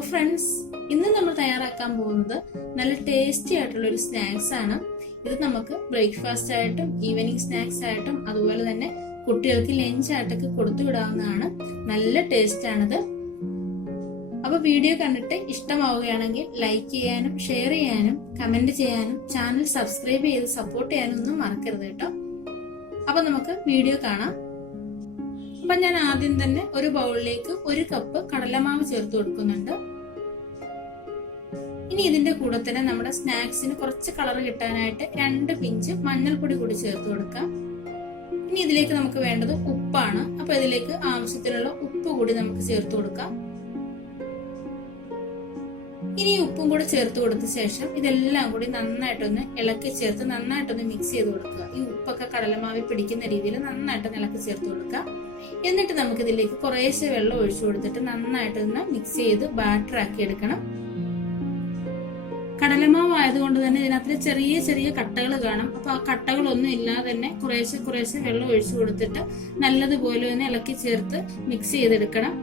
Hello friends, ഇന്ന് നമ്മൾ തയ്യാറാക്കാൻ പോകുന്നത് നല്ല ടേസ്റ്റി ആയിട്ടുള്ള ഒരു സ്നാക്സ് ആണ്. ഇത് നമുക്ക് ബ്രേക്ക്ഫാസ്റ്റ് ആയിട്ടും ഈവനിങ് സ്നാക്സ് ആയിട്ടും അതുപോലെ തന്നെ കുട്ടികൾക്ക് ലഞ്ച് ആയിട്ടൊക്കെ കൊടുത്തു വിടാവുന്നതാണ്. നല്ല ടേസ്റ്റ് ആണിത്. അപ്പൊ വീഡിയോ കണ്ടിട്ട് ഇഷ്ടമാവുകയാണെങ്കിൽ ലൈക്ക് ചെയ്യാനും ഷെയർ ചെയ്യാനും കമന്റ് ചെയ്യാനും ചാനൽ സബ്സ്ക്രൈബ് ചെയ്ത് സപ്പോർട്ട് ചെയ്യാനും ഒന്നും മറക്കരുത് കേട്ടോ. അപ്പൊ നമുക്ക് വീഡിയോ കാണാം. അപ്പൊ ഞാൻ ആദ്യം തന്നെ ഒരു ബൗളിലേക്ക് 1 കപ്പ് കടലമാവ് ചേർത്ത് കൊടുക്കുന്നുണ്ട്. ഇനി ഇതിന്റെ കൂടെ തന്നെ നമ്മുടെ സ്നാക്സിന് കുറച്ച് കളർ കിട്ടാനായിട്ട് 2 പിഞ്ച് മഞ്ഞൾപ്പൊടി കൂടി ചേർത്ത് കൊടുക്കാം. ഇനി ഇതിലേക്ക് നമുക്ക് വേണ്ടത് ഉപ്പാണ്. അപ്പൊ ഇതിലേക്ക് ആവശ്യത്തിനുള്ള ഉപ്പ് കൂടി നമുക്ക് ചേർത്ത് കൊടുക്കാം. ഇനി ഉപ്പും കൂടെ ചേർത്ത് കൊടുത്ത ശേഷം ഇതെല്ലാം കൂടി നന്നായിട്ടൊന്ന് ഇളക്കി ചേർത്ത് നന്നായിട്ടൊന്ന് മിക്സ് ചെയ്ത് കൊടുക്കുക. ഈ ഉപ്പൊക്കെ കടലമാവിൽ പിടിക്കുന്ന രീതിയിൽ നന്നായിട്ട് ഇളക്കി ചേർത്ത് കൊടുക്കുക. എന്നിട്ട് നമുക്ക് ഇതിലേക്ക് കുറേശ്ശെ വെള്ളം ഒഴിച്ചു കൊടുത്തിട്ട് നന്നായിട്ടൊന്ന് മിക്സ് ചെയ്ത് ബാറ്റർ ആക്കി എടുക്കണം. കടലമാവ് ആയതുകൊണ്ട് തന്നെ ഇതിനകത്ത് ചെറിയ ചെറിയ കട്ടകൾ കാണും. അപ്പൊ ആ കട്ടകളൊന്നും ഇല്ലാതെ തന്നെ കുറേശ്ശെ വെള്ളം ഒഴിച്ചു കൊടുത്തിട്ട് നല്ലതുപോലെ ഒന്ന് ഇളക്കി ചേർത്ത് മിക്സ് ചെയ്തെടുക്കണം.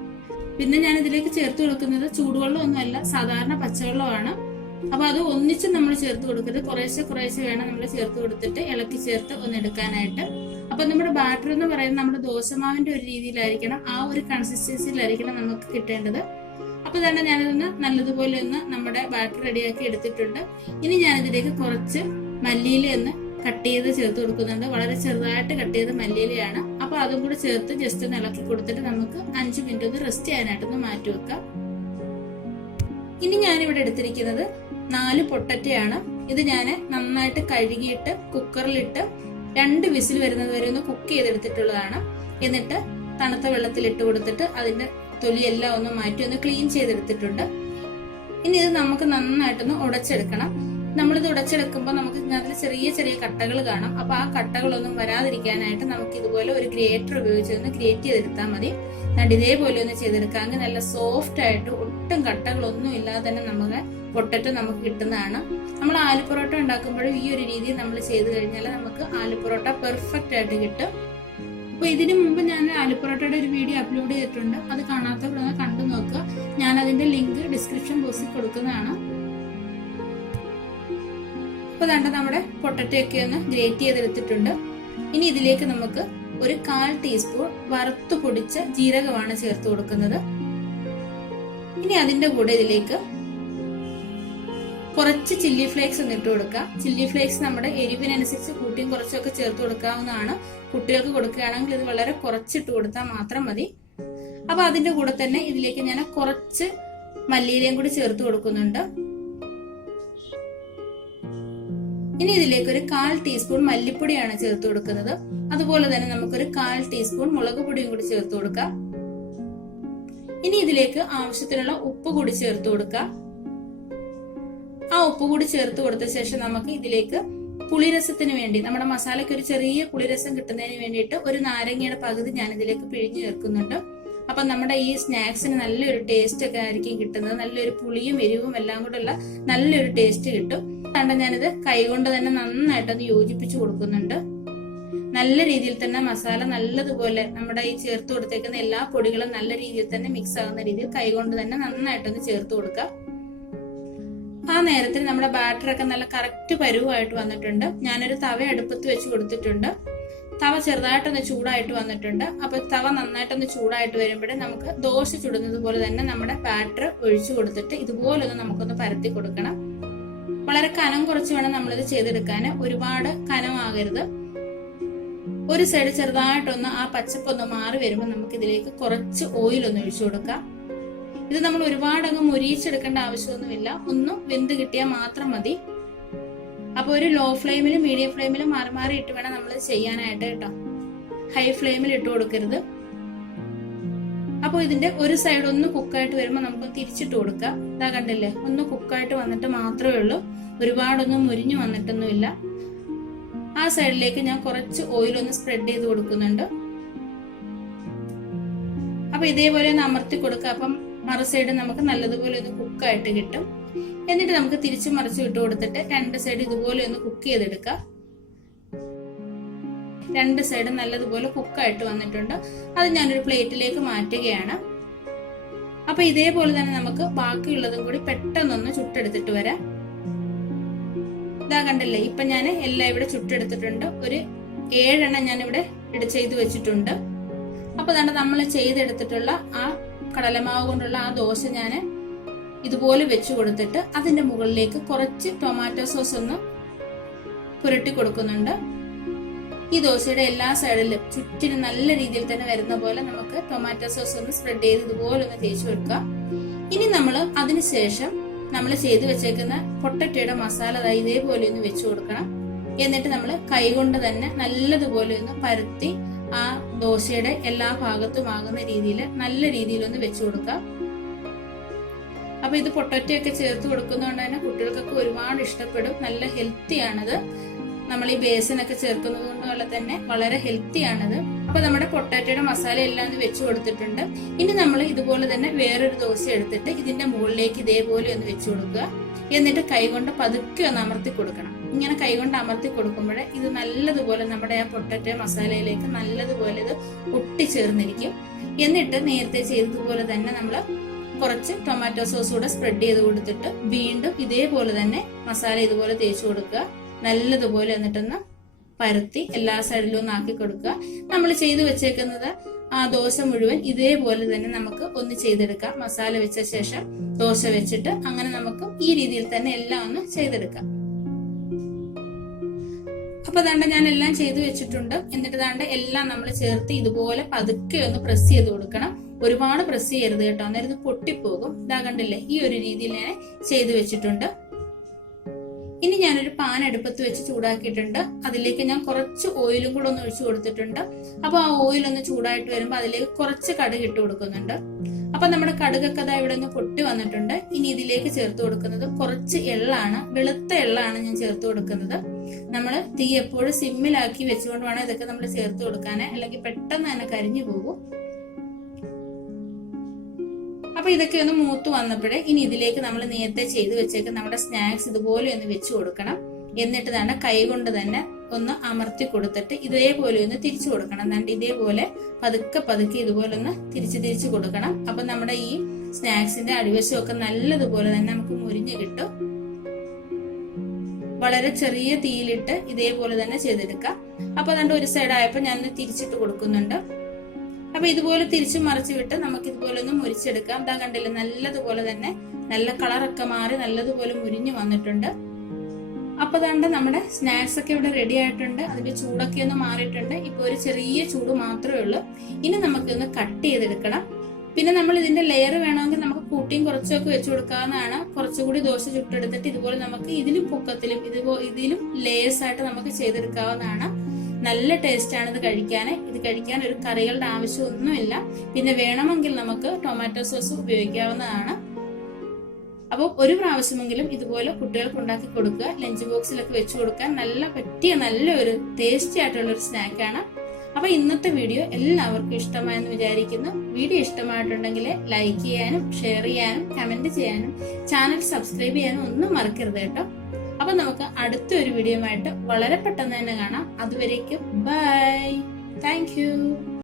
പിന്നെ ഞാൻ ഇതിലേക്ക് ചേർത്ത് കൊടുക്കുന്നത് ചൂടുവെള്ളം ഒന്നുമല്ല, സാധാരണ പച്ചവെള്ളമാണ്. അപ്പൊ അത് ഒന്നിച്ച് നമ്മൾ ചേർത്ത് കൊടുക്കരുത്, കുറേശ്ശെ വേണം നമ്മൾ ചേർത്ത് കൊടുത്തിട്ട് ഇളക്കി ചേർത്ത് ഒന്ന് എടുക്കാനായിട്ട്. അപ്പൊ നമ്മുടെ ബാറ്റർ എന്ന് പറയുന്നത് നമ്മുടെ ദോശമാവിന്റെ ഒരു രീതിയിലായിരിക്കണം, ആ ഒരു കൺസിസ്റ്റൻസിയിലായിരിക്കണം നമുക്ക് കിട്ടേണ്ടത്. അപ്പൊ തന്നെ ഞാനിതൊന്ന് നല്ലതുപോലെ ഒന്ന് നമ്മുടെ ബാറ്റർ റെഡിയാക്കി എടുത്തിട്ടുണ്ട്. ഇനി ഞാനിതിലേക്ക് കുറച്ച് മല്ലിയില ഒന്ന് കട്ട് ചെയ്ത് ചേർത്ത് കൊടുക്കുന്നുണ്ട്. വളരെ ചെറുതായിട്ട് കട്ട് ചെയ്ത മല്ലിയിലയാണ്. അപ്പൊ അതും കൂടി ചേർത്ത് ജസ്റ്റ് ഒന്ന് ഇളക്കി കൊടുത്തിട്ട് നമുക്ക് 5 മിനിറ്റ് ഒന്ന് റെസ്റ്റ് ചെയ്യാനായിട്ടൊന്ന് മാറ്റി വെക്കാം. ഇനി ഞാനിവിടെ എടുത്തിരിക്കുന്നത് 4 പൊട്ടറ്റയാണ്. ഇത് ഞാൻ നന്നായിട്ട് കഴുകിയിട്ട് കുക്കറിലിട്ട് 2 വിസിൽ വരുന്നത് വരെ ഒന്ന് കുക്ക് ചെയ്തെടുത്തിട്ടുള്ളതാണ്. എന്നിട്ട് തണുത്ത വെള്ളത്തിൽ ഇട്ട് കൊടുത്തിട്ട് അതിന്റെ തൊലിയെല്ലാം ഒന്ന് മാറ്റി ഒന്ന് ക്ലീൻ ചെയ്തെടുത്തിട്ടുണ്ട്. ഇനി ഇത് നമുക്ക് നന്നായിട്ടൊന്ന് ഉടച്ചെടുക്കണം. നമ്മളിത് ഉടച്ചെടുക്കുമ്പോൾ നമുക്ക് അതിൽ ചെറിയ ചെറിയ കട്ടകൾ കാണാം. അപ്പൊ ആ കട്ടകളൊന്നും വരാതിരിക്കാനായിട്ട് നമുക്ക് ഇതുപോലെ ഒരു ഗ്രേറ്റർ ഉപയോഗിച്ച് ഒന്ന് ഗ്രേറ്റ് ചെയ്തെടുത്താൽ മതി. എന്നിട്ട് ഇതേപോലെ ഒന്ന് ചെയ്തെടുക്കാമെങ്കിൽ നല്ല സോഫ്റ്റ് ആയിട്ട് ഒട്ടും കട്ടകളൊന്നും ഇല്ലാതെ തന്നെ നമുക്ക് പൊട്ടറ്റോ നമുക്ക് കിട്ടുന്നതാണ്. നമ്മൾ ആലു പൊറോട്ട ഉണ്ടാക്കുമ്പോഴും ഈ ഒരു രീതിയിൽ നമ്മൾ ചെയ്ത് കഴിഞ്ഞാൽ നമുക്ക് ആലു പൊറോട്ട പെർഫെക്റ്റ് ആയിട്ട് കിട്ടും. അപ്പൊ ഇതിനു മുമ്പ് ഞാൻ ആലു പൊറോട്ടയുടെ ഒരു വീഡിയോ അപ്ലോഡ് ചെയ്തിട്ടുണ്ട്. അത് കാണാത്തവരൊന്ന് കണ്ടു നോക്കുക. ഞാൻ അതിന്റെ ലിങ്ക് ഡിസ്ക്രിപ്ഷൻ ബോക്സിൽ കൊടുക്കുന്നതാണ്. അപ്പൊ ദാണ്ട നമ്മുടെ പൊട്ടറ്റോ ഒക്കെ ഒന്ന് ഗ്രേറ്റ് ചെയ്തെടുത്തിട്ടുണ്ട്. ഇനി ഇതിലേക്ക് നമുക്ക് ഒരു 1/4 ടീസ്പൂൺ വറുത്തു പൊടിച്ച ജീരകമാണ് ചേർത്ത് കൊടുക്കുന്നത്. ഇനി അതിന്റെ കൂടെ ഇതിലേക്ക് കുറച്ച് ചില്ലി ഫ്ലേക്സ് ഒന്ന് ഇട്ട് കൊടുക്കാം. ചില്ലി ഫ്ലേക്സ് നമ്മുടെ എരിവിനനുസരിച്ച് കൂട്ടിയും കുറച്ചൊക്കെ ചേർത്ത് കൊടുക്കാവുന്നതാണ്. കുട്ടികൾക്ക് കൊടുക്കുകയാണെങ്കിൽ ഇത് വളരെ കുറച്ചിട്ട് കൊടുത്താൽ മാത്രം മതി. അപ്പൊ അതിന്റെ കൂടെ തന്നെ ഇതിലേക്ക് ഞാൻ കുറച്ച് മല്ലിയിലയും കൂടി ചേർത്ത് കൊടുക്കുന്നുണ്ട്. ഇനി ഇതിലേക്ക് ഒരു 1/4 ടീസ്പൂൺ മല്ലിപ്പൊടിയാണ് ചേർത്ത് കൊടുക്കുന്നത്. അതുപോലെ തന്നെ നമുക്കൊരു 1/4 ടീസ്പൂൺ മുളക് പൊടിയും കൂടി ചേർത്ത് കൊടുക്കാം. ഇനി ഇതിലേക്ക് ആവശ്യത്തിനുള്ള ഉപ്പ് കൂടി ചേർത്ത് കൊടുക്കാം. ആ ഉപ്പ് കൂടി ചേർത്ത് കൊടുത്ത ശേഷം നമുക്ക് ഇതിലേക്ക് പുളിരസത്തിന് വേണ്ടി നമ്മുടെ മസാലയ്ക്ക് ഒരു ചെറിയ പുളിരസം കിട്ടുന്നതിന് വേണ്ടിയിട്ട് ഒരു നാരങ്ങയുടെ പകുതി ഞാൻ ഇതിലേക്ക് പിഴിഞ്ഞു ചേർക്കുന്നുണ്ട്. അപ്പൊ നമ്മുടെ ഈ സ്നാക്സിന് നല്ലൊരു ടേസ്റ്റ് ഒക്കെ ആയിരിക്കും കിട്ടുന്നത്. നല്ലൊരു പുളിയും എരിവും എല്ലാം കൂടെ ഉള്ള നല്ലൊരു ടേസ്റ്റ് കിട്ടും. അതുകൊണ്ട് ഞാനിത് കൈകൊണ്ട് തന്നെ നന്നായിട്ടൊന്ന് യോജിപ്പിച്ചു കൊടുക്കുന്നുണ്ട്. നല്ല രീതിയിൽ തന്നെ മസാല നല്ലതുപോലെ നമ്മുടെ ഈ ചേർത്ത് കൊടുത്തേക്കുന്ന എല്ലാ പൊടികളും നല്ല രീതിയിൽ തന്നെ മിക്സ് ആകുന്ന രീതിയിൽ കൈകൊണ്ട് തന്നെ നന്നായിട്ടൊന്ന് ചേർത്ത് കൊടുക്കാം. ആ നേരത്തിൽ നമ്മുടെ ബാറ്ററൊക്കെ നല്ല കറക്റ്റ് പരുവായിട്ട് വന്നിട്ടുണ്ട്. ഞാനൊരു തവ അടുപ്പത്ത് വെച്ച് കൊടുത്തിട്ടുണ്ട്. തവ ചെറുതായിട്ടൊന്ന് ചൂടായിട്ട് വന്നിട്ടുണ്ട്. അപ്പൊ തവ നന്നായിട്ടൊന്ന് ചൂടായിട്ട് വരുമ്പോഴേ നമുക്ക് ദോശ ചുടുന്നത് പോലെ തന്നെ നമ്മുടെ ബാറ്റർ ഒഴിച്ചു കൊടുത്തിട്ട് ഇതുപോലൊന്ന് നമുക്കൊന്ന് പരത്തി കൊടുക്കണം. വളരെ കനം കുറച്ച് വേണം നമ്മളിത് ചെയ്തെടുക്കാൻ. ഒരുപാട് കനമാകരുത്. ഒരു സൈഡ് ചെറുതായിട്ടൊന്ന് ആ പച്ചപ്പൊന്ന് മാറി വരുമ്പോൾ നമുക്ക് ഇതിലേക്ക് കുറച്ച് ഓയിൽ ഒന്ന് ഒഴിച്ചു കൊടുക്കാം. ഇത് നമ്മൾ ഒരുപാട് അങ്ങ് മുരിയിച്ചെടുക്കേണ്ട ആവശ്യമൊന്നുമില്ല. ഒന്ന് വെന്ത് കിട്ടിയാൽ മാത്രം മതി. അപ്പൊ ഒരു ലോ ഫ്ലെയിമിലും മീഡിയം ഫ്ലെയിമിലും മാറി മാറി ഇട്ട് വേണം നമ്മൾ ചെയ്യാനായിട്ട് കേട്ടോ. ഹൈ ഫ്ലെയിമിൽ ഇട്ട് കൊടുക്കരുത്. അപ്പൊ ഇതിന്റെ ഒരു സൈഡ് ഒന്ന് കുക്കായിട്ട് വരുമ്പോൾ നമുക്ക് തിരിച്ചിട്ട് കൊടുക്കാം. ഇതാ കണ്ടില്ലേ, ഒന്ന് കുക്കായിട്ട് വന്നിട്ട് മാത്രമേ ഉള്ളൂ. ഒരുപാടൊന്നും മുരിഞ്ഞു വന്നിട്ടൊന്നുമില്ല. ആ സൈഡിലേക്ക് ഞാൻ കുറച്ച് ഓയിൽ ഒന്ന് സ്പ്രെഡ് ചെയ്ത് കൊടുക്കുന്നുണ്ട്. അപ്പൊ ഇതേപോലെ ഒന്ന് അമർത്തി കൊടുക്കുക. അപ്പം മറു സൈഡ് നമുക്ക് നല്ലതുപോലെ ഒന്ന് കുക്കായിട്ട് കിട്ടും. എന്നിട്ട് നമുക്ക് തിരിച്ചു മറിച്ചു ഇട്ട് കൊടുത്തിട്ട് 2 സൈഡ് ഇതുപോലെ ഒന്ന് കുക്ക് ചെയ്തെടുക്കാം. 2 സൈഡ് നല്ലതുപോലെ കുക്കായിട്ട് വന്നിട്ടുണ്ട്. അത് ഞാനൊരു പ്ലേറ്റിലേക്ക് മാറ്റുകയാണ്. അപ്പൊ ഇതേപോലെ തന്നെ നമുക്ക് ബാക്കിയുള്ളതും കൂടി പെട്ടെന്നൊന്ന് ചുട്ടെടുത്തിട്ട് വരാം. ഇതാ കണ്ടല്ലേ, ഇപ്പൊ ഞാൻ എല്ലാം ഇവിടെ ചുട്ടെടുത്തിട്ടുണ്ട്. ഒരു 7 എണ്ണം ഞാൻ ഇവിടെ ചെയ്ത് വെച്ചിട്ടുണ്ട്. അപ്പൊ തന്നെ നമ്മൾ ചെയ്തെടുത്തിട്ടുള്ള ആ കടലമാവ് കൊണ്ടുള്ള ആ ദോശ ഞാൻ ഇതുപോലെ വെച്ചു കൊടുത്തിട്ട് അതിന്റെ മുകളിലേക്ക് കുറച്ച് ടൊമാറ്റോ സോസ് ഒന്ന് പുരട്ടി കൊടുക്കുന്നുണ്ട്. ഈ ദോശയുടെ എല്ലാ സൈഡിലും ചുറ്റിനും നല്ല രീതിയിൽ തന്നെ വരുന്ന പോലെ നമുക്ക് ടൊമാറ്റോ സോസ് ഒന്ന് സ്പ്രെഡ് ചെയ്ത് ഇതുപോലെ ഒന്ന് തേച്ച് വെക്കാം. ഇനി നമ്മൾ അതിനുശേഷം നമ്മൾ ചെയ്ത് വെച്ചേക്കുന്ന പൊട്ടറ്റോയുടെ മസാല ഇതേപോലെ ഒന്ന് വെച്ചു കൊടുക്കണം. എന്നിട്ട് നമ്മൾ കൈകൊണ്ട് തന്നെ നല്ലതുപോലെ ഒന്ന് പരത്തി ആ ദോശയുടെ എല്ലാ ഭാഗത്തും ആകുന്ന രീതിയിൽ നല്ല രീതിയിൽ ഒന്ന് വെച്ചു കൊടുക്കാം. അപ്പൊ ഇത് പൊട്ടറ്റോ ഒക്കെ ചേർത്ത് കൊടുക്കുന്നതുകൊണ്ട് തന്നെ കുട്ടികൾക്കൊക്കെ ഒരുപാട് ഇഷ്ടപ്പെടും. നല്ല ഹെൽത്തി ആണത്. നമ്മൾ ഈ ബേസൻ ഒക്കെ ചേർക്കുന്നത് കൊണ്ട് തന്നെ വളരെ ഹെൽത്തി ആണത്. അപ്പൊ നമ്മുടെ പൊട്ടാറ്റോയുടെ മസാല എല്ലാം വെച്ചു കൊടുത്തിട്ടുണ്ട്. ഇനി നമ്മൾ ഇതുപോലെ തന്നെ വേറൊരു ദോശ എടുത്തിട്ട് ഇതിന്റെ മുകളിലേക്ക് ഇതേപോലെ ഒന്ന് വെച്ചു കൊടുക്കുക. എന്നിട്ട് കൈകൊണ്ട് പതുക്കെ ഒന്ന് അമർത്തി കൊടുക്കണം. ഇങ്ങനെ കൈകൊണ്ട് അമർത്തി കൊടുക്കുമ്പോൾ ഇത് നല്ലതുപോലെ നമ്മുടെ ആ പൊട്ടാറ്റോ മസാലയിലേക്ക് നല്ലതുപോലെ ഇത് ഒട്ടിച്ചേർന്നിരിക്കും. എന്നിട്ട് നേരത്തെ ചെയ്തതുപോലെ തന്നെ നമ്മൾ കുറച്ച് ടൊമാറ്റോ സോസ് കൂടെ സ്പ്രെഡ് ചെയ്ത് കൊടുത്തിട്ട് വീണ്ടും ഇതേപോലെ തന്നെ മസാല ഇതുപോലെ തേച്ചു കൊടുക്കുക. നല്ലതുപോലെ എന്നിട്ടൊന്ന് പരത്തി എല്ലാ സൈഡിലും ഒന്ന് ആക്കി കൊടുക്കുക. നമ്മൾ ചെയ്തു വെച്ചേക്കുന്നത് ആ ദോശ മുഴുവൻ ഇതേപോലെ തന്നെ നമുക്ക് ഒന്ന് ചെയ്തെടുക്കാം. മസാല വെച്ച ശേഷം ദോശ വെച്ചിട്ട് അങ്ങനെ നമുക്ക് ഈ രീതിയിൽ തന്നെ എല്ലാം ഒന്ന് ചെയ്തെടുക്കാം. അപ്പൊ ദാണ്ട ഞാൻ എല്ലാം ചെയ്തു വെച്ചിട്ടുണ്ട്. എന്നിട്ട് ദാണ്ട എല്ലാം നമ്മൾ ചേർത്ത് ഇതുപോലെ പതുക്കെ ഒന്ന് പ്രസ് ചെയ്ത് കൊടുക്കണം. ഒരുപാട് പ്രസ് ചെയ്യരുത് കേട്ടോ, അന്നേരം ഇത് പൊട്ടിപ്പോകും. ഇതാ കണ്ടില്ലേ, ഈ ഒരു രീതിയിൽ ഞാൻ ചെയ്തു വെച്ചിട്ടുണ്ട്. ഇനി ഞാനൊരു പാൻ അടുപ്പത്ത് വെച്ച് ചൂടാക്കിയിട്ടുണ്ട്. അതിലേക്ക് ഞാൻ കുറച്ച് ഓയിലും കൂടെ ഒന്ന് ഒഴിച്ചു കൊടുത്തിട്ടുണ്ട്. അപ്പൊ ആ ഓയിൽ ഒന്ന് ചൂടായിട്ട് വരുമ്പോൾ അതിലേക്ക് കുറച്ച് കടുക് ഇട്ട് കൊടുക്കുന്നുണ്ട്. അപ്പൊ നമ്മുടെ കടുകൊക്കെ അതാ ഇവിടെ ഒന്ന് പൊട്ടി വന്നിട്ടുണ്ട്. ഇനി ഇതിലേക്ക് ചേർത്ത് കൊടുക്കുന്നത് കുറച്ച് എള്ളാണ്, വെളുത്ത എള്ളാണ് ഞാൻ ചേർത്ത് കൊടുക്കുന്നത്. നമ്മൾ തീ എപ്പോഴും സിമ്മിലാക്കി വെച്ചുകൊണ്ട് വേണം ഇതൊക്കെ നമ്മൾ ചേർത്ത് കൊടുക്കാൻ, അല്ലെങ്കിൽ പെട്ടെന്ന് തന്നെ കരിഞ്ഞു പോകും. അപ്പൊ ഇതൊക്കെ ഒന്ന് മൂത്ത് വന്നപ്പോഴേ ഇനി ഇതിലേക്ക് നമ്മൾ നേരത്തെ ചെയ്ത് വെച്ചേക്ക് നമ്മുടെ സ്നാക്സ് ഇതുപോലെ ഒന്ന് വെച്ചു കൊടുക്കണം. എന്നിട്ട് തന്നെ കൈ കൊണ്ട് തന്നെ ഒന്ന് അമർത്തി കൊടുത്തിട്ട് ഇതേപോലെ ഒന്ന് തിരിച്ചു കൊടുക്കണം. എന്നിട്ട് ഇതേപോലെ പതുക്കെ പതുക്കെ ഇതുപോലെ ഒന്ന് തിരിച്ചു കൊടുക്കണം. അപ്പൊ നമ്മുടെ ഈ സ്നാക്സിന്റെ അടിവശമൊക്കെ നല്ലതുപോലെ തന്നെ നമുക്ക് മുരിഞ്ഞു കിട്ടും. വളരെ ചെറിയ തീയിലിട്ട് ഇതേപോലെ തന്നെ ചെയ്തെടുക്കാം. അപ്പൊ അതുകൊണ്ട് ഒരു സൈഡ് ആയപ്പോ ഞാൻ തിരിച്ചിട്ട് കൊടുക്കുന്നുണ്ട്. അപ്പൊ ഇതുപോലെ തിരിച്ചു മറിച്ച് വിട്ട് നമുക്ക് ഇതുപോലെ ഒന്ന് മുരിച്ചെടുക്കാം. ഇതാ കണ്ടില്ല, നല്ലതുപോലെ തന്നെ നല്ല കളറൊക്കെ മാറി നല്ലതുപോലെ മുരിഞ്ഞു വന്നിട്ടുണ്ട്. അപ്പൊ ദാണ്ട് നമ്മുടെ സ്നാക്സ് ഒക്കെ ഇവിടെ റെഡി ആയിട്ടുണ്ട്. അതിന്റെ ചൂടൊക്കെ ഒന്ന് മാറിയിട്ടുണ്ട്. ഇപ്പൊ ഒരു ചെറിയ ചൂട് മാത്രമേ ഉള്ളൂ. ഇനി നമുക്ക് ഒന്ന് കട്ട് ചെയ്തെടുക്കണം. പിന്നെ നമ്മൾ ഇതിന്റെ ലെയർ വേണമെങ്കിൽ നമുക്ക് കൂട്ടിയും കുറച്ചൊക്കെ വെച്ചു കൊടുക്കാവുന്നതാണ്. കുറച്ചുകൂടി ദോശ ചുട്ടെടുത്തിട്ട് ഇതുപോലെ നമുക്ക് ഇതിലും പൊക്കത്തിലും ഇതിലും ലേയേഴ്സ് ആയിട്ട് നമുക്ക് ചെയ്തെടുക്കാവുന്നതാണ്. നല്ല ടേസ്റ്റ് ആണ് ഇത് കഴിക്കാൻ. ഇത് കഴിക്കാൻ ഒരു കറികളുടെ ആവശ്യമൊന്നുമില്ല. പിന്നെ വേണമെങ്കിൽ നമുക്ക് ടൊമാറ്റോ സോസ് ഉപയോഗിക്കാവുന്നതാണ്. അപ്പോൾ ഒരു പ്രാവശ്യമെങ്കിലും ഇതുപോലെ കുട്ടികൾക്ക് ഉണ്ടാക്കി കൊടുക്കുക. ലഞ്ച് ബോക്സിലൊക്കെ വെച്ചു കൊടുക്കാൻ പറ്റിയ നല്ലൊരു ടേസ്റ്റി ആയിട്ടുള്ള ഒരു സ്നാക്കാണ്. അപ്പൊ ഇന്നത്തെ വീഡിയോ എല്ലാവർക്കും ഇഷ്ടമായെന്ന് വിചാരിക്കുന്നു. വീഡിയോ ഇഷ്ടമായിട്ടുണ്ടെങ്കിൽ ലൈക്ക് ചെയ്യാനും ഷെയർ ചെയ്യാനും കമന്റ് ചെയ്യാനും ചാനൽ സബ്സ്ക്രൈബ് ചെയ്യാനും ഒന്നും മറക്കരുത് കേട്ടോ. അപ്പൊ നമുക്ക് അടുത്തൊരു വീഡിയോ ആയിട്ട് വളരെ പെട്ടെന്ന് തന്നെ കാണാം. അതുവരേക്കും ബൈ. Thank you.